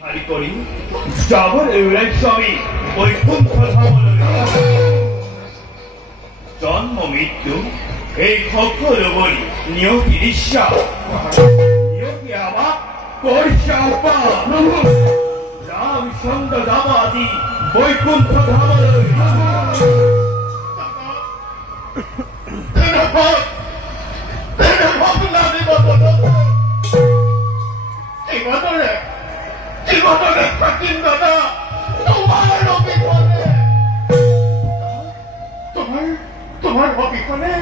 হারি করি যাবার স্বামী বৈকুণ্ঠ ধামলৈ জন্ম মৃত্যু এই খখর বলি নিয়তি ঋষা নিয়তি আবার করষা রাম সঙ্গ দামাদি বৈকুণ্ঠ ধামলৈ জীবনে প্রাচীন দাদা তোমার অভিজ্ঞনে তোমার অভিজ্ঞনে